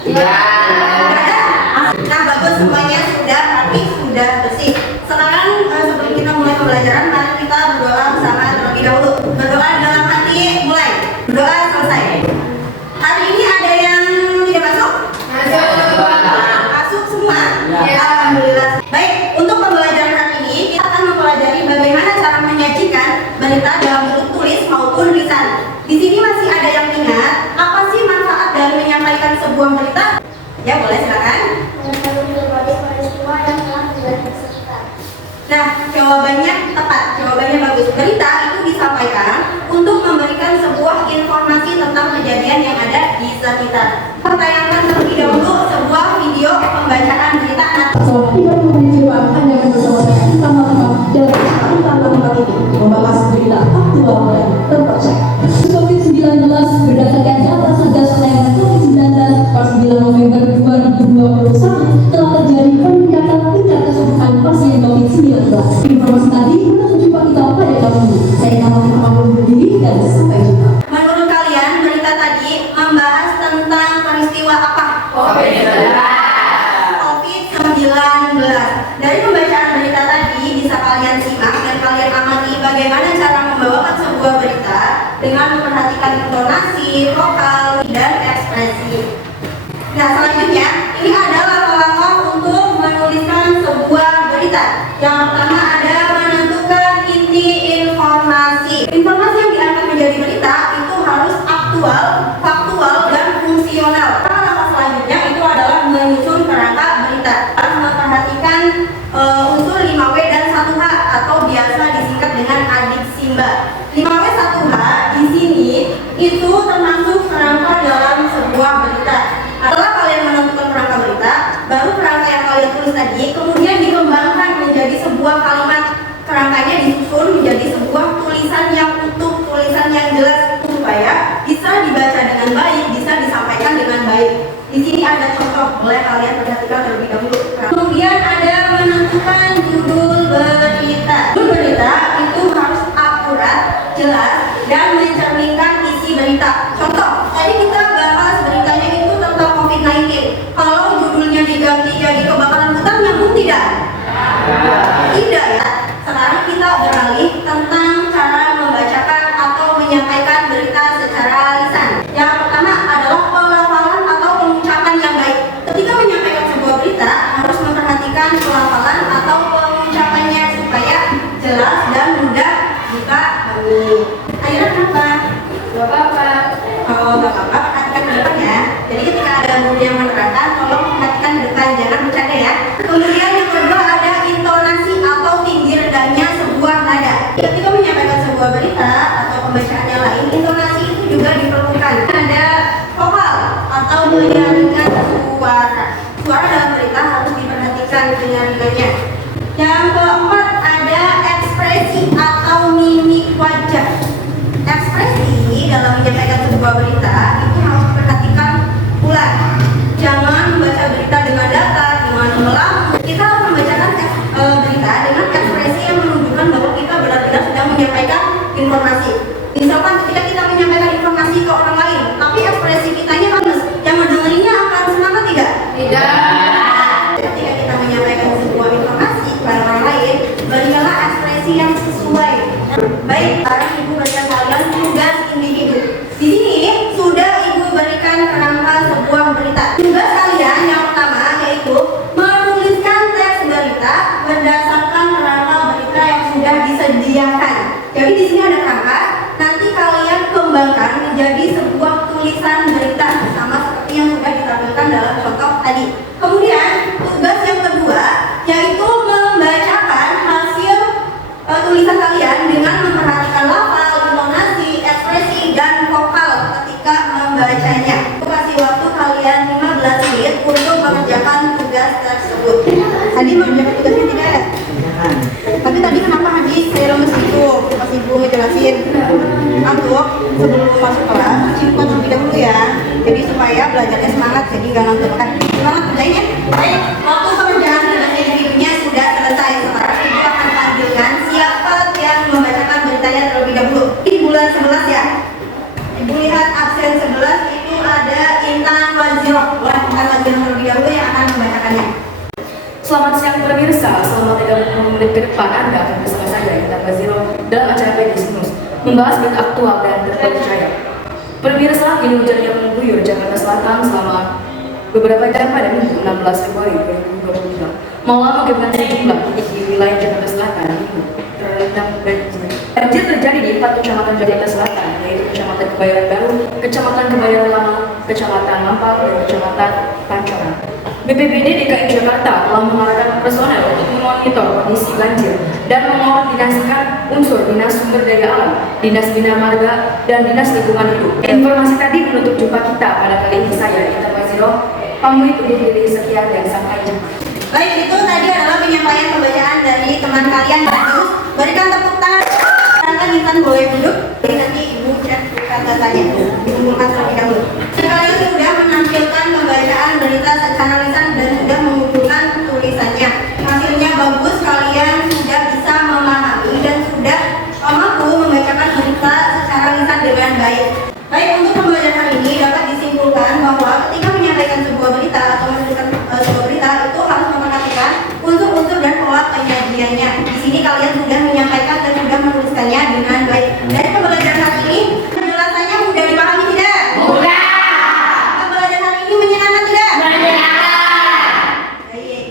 Nah, bagus semuanya sudah rapi, sudah bersih. Sekarang sebelum kita mulai pembelajaran, mari kita berdoa bersama terlebih dahulu. Berdoa dalam hati, mulai. Berdoa selesai. Hari ini ada yang tidak masuk? Masuk semua? Alhamdulillah. Baik, untuk pembelajaran hari ini kita akan mempelajari bagaimana cara menyajikan berita dalam bentuk tulis maupun lisan. Di sini masih ada yang ingat apa sih manfaat dari menyampaikan sebuah berita? Ya, boleh silakan. Nah, jawabannya tepat, jawabannya bagus. Berita itu disampaikan untuk memberikan sebuah informasi tentang kejadian yang ada di sekitar. Pertanyaan terlebih dahulu sebuah video pembacaan berita. Membahas berita aktual dan terpercaya. COVID-19 berdasarkan data Satgas Pelayanan COVID-19 per 9 November 2021 telah terjadi peningkatan tingkat kesembuhan pasien COVID-19. Informasi tadi kita jumpa kita pada kali ini. Saya Kamala Kamal berdiri dan sampai jumpa. Menurut kalian berita tadi membahas tentang peristiwa apa? COVID-19. Dari pembacaan berita tadi bisa kalian simak dan kalian amati bagaimana cara membawakan sebuah berita dengan memperhatikan intonasi, vokal, dan ekspresi. Nah, selanjutnya ini adalah langkah untuk menuliskan sebuah berita. Yang pertama ada menentukan inti informasi. Informasi yang diangkat menjadi berita itu harus aktual, faktual, dan fungsional. Langkah selanjutnya itu adalah menyusun kerangka berita. Harus memperhatikan unsur 5W dan 1H atau biasa disingkat dengan adik Simba. 5W 1H di sini itu termasuk kerangka dalam sebuah berita. Setelah kalian menentukan kerangka berita, baru kerangka yang kalian tulis tadi kemudian dikembangkan menjadi sebuah kalimat. Kerangkanya disusun menjadi sebuah tulisan yang utuh, tulisan yang jelas supaya bisa dibaca dengan baik, bisa disampaikan dengan baik. Di sini ada contoh, boleh kalian perhatikan terlebih dahulu. Kemudian ada menentukan judul berita. Judul berita itu harus akurat, jelas, dan mencerminkan isi berita. Contoh, tadi kita bahas beritanya itu tentang COVID-19. Kalau judulnya diganti jadi kebakaran hutan, nyambung tidak? Tidak ya. Sekarang kita beralih tentang cara membacakan atau menyampaikan berita secara lisan. Yang pertama adalah pelafalan atau pengucapan yang baik. Ketika menyampaikan sebuah berita, harus memperhatikan pelafalan atau pengucapannya supaya jelas dan mudah dipahami. Akhirnya kenapa? Gak apa-apa. Oh, gak apa-apa, perhatikan ke depan ya. Jadi ketika ada guru yang menerangkan, tolong perhatikan ke depan, jangan bercanda ya. Kemudian yang kedua ada intonasi atau tinggi rendahnya sebuah nada. Ketika menyampaikan sebuah berita atau pembacaan yang lain, intonasi itu juga diperlukan. Ada vokal atau menyaringkan suara. Suara dalam berita harus diperhatikan penyaringannya. Yang keempat ada ekspresi atau mimik wajah. Ekspresi dalam menyampaikan sebuah berita itu harus diperhatikan pula. Jangan membaca berita dengan datar, dengan melamun. Kita harus membacakan berita dengan ekspresi yang menunjukkan bahwa kita benar-benar sedang menyampaikan informasi. Misalkan ketika kita menyampaikan informasi ke orang lain, tapi ekspresi kitanya bagus, yang mendengarinya akan semangat tidak? Tidak. Ketika kita menyampaikan sebuah informasi kepada orang lain, berikanlah ekspresi yang sesuai. Baik, sekarang ibu berikan kalian tugas individu. Di sini sudah ibu berikan kerangka sebuah berita. Tugas kalian yang pertama yaitu menuliskan teks berita berdasarkan kerangka berita yang sudah disediakan. Jadi di sini ada kerangka, nanti kalian kembangkan menjadi sebuah tulisan berita sama seperti yang sudah ditampilkan dalam contoh tadi. Kemudian tugas yang kedua yaitu membacakan hasil tulisan kalian dengan memperhatikan lafal, intonasi, ekspresi, dan vokal ketika membacanya. Aku kasih waktu kalian 15 menit untuk mengerjakan tugas tersebut. Tadi mengerjakan tugasnya tidak ya? Tapi tadi kenapa habis saya lemes itu? Pas ibu ngejelasin untuk sebelum masuk kelas, cuci muka terlebih dahulu ya. Jadi supaya belajarnya semangat, jadi gak ngantuk kan. Semangat kerjain ya. Baik, waktu pengerjaan tugas individunya sudah selesai. Sekarang ibu akan panggilkan siapa yang membacakan beritanya terlebih dahulu. Di bulan 11 ya. Ibu lihat absen 11 itu ada Intan Waziroh. Selamat siang pemirsa, selama 30 menit ke depan Anda akan bersama saya, Intan Baziro, dalam acara PDS News, membahas berita aktual dan terpercaya. Pemirsa, ini hujan yang mengguyur Jakarta Selatan selama beberapa jam pada Minggu 16 Februari 2022. Malam mengakibatkan sejumlah titik di wilayah Jakarta Selatan Minggu terendam banjir. Banjir terjadi di 4 kecamatan Jakarta Selatan, yaitu Kecamatan Kebayoran Baru, Kecamatan Kebayoran Lama, Kecamatan Lampau, dan Kecamatan Pancoran. BPBD DKI Jakarta telah mengarahkan personel untuk memonitor kondisi banjir dan mengkoordinasikan unsur Dinas Sumber Daya Alam, Dinas Bina Marga, dan Dinas Lingkungan Hidup. Informasi tadi menutup jumpa kita pada kali ini. Saya, Intan Baziro, pamit undur diri, sekian dan sampai jumpa. Baik, itu tadi adalah penyampaian pembacaan dari teman kalian. Bagus, berikan tepuk tangan. Silakan Intan boleh duduk. Jadi nanti Ibu cek kata-katanya dikumpulkan terlebih dahulu. Sekali sudah menampilkan pembacaan berita secara lisan dan sudah mengumpulkan tulisannya. Hasilnya bagus, kalian sudah bisa memahami dan sudah mampu membacakan berita secara lisan dengan baik. Baik, untuk pembacaan hari ini dapat disimpulkan bahwa ketika menyampaikan sebuah berita atau menunjukkan sebuah berita itu harus memperhatikan unsur-unsur dan pola penyajiannya. Di sini kalian sudah menyampaikan dan sudah menuliskannya dengan baik. Dari pembelajaran hari ini, penjelasannya mudah dipahami tidak? Mudah. Pembelajaran hari ini menyenangkan tidak? Menyenangkan. Baik.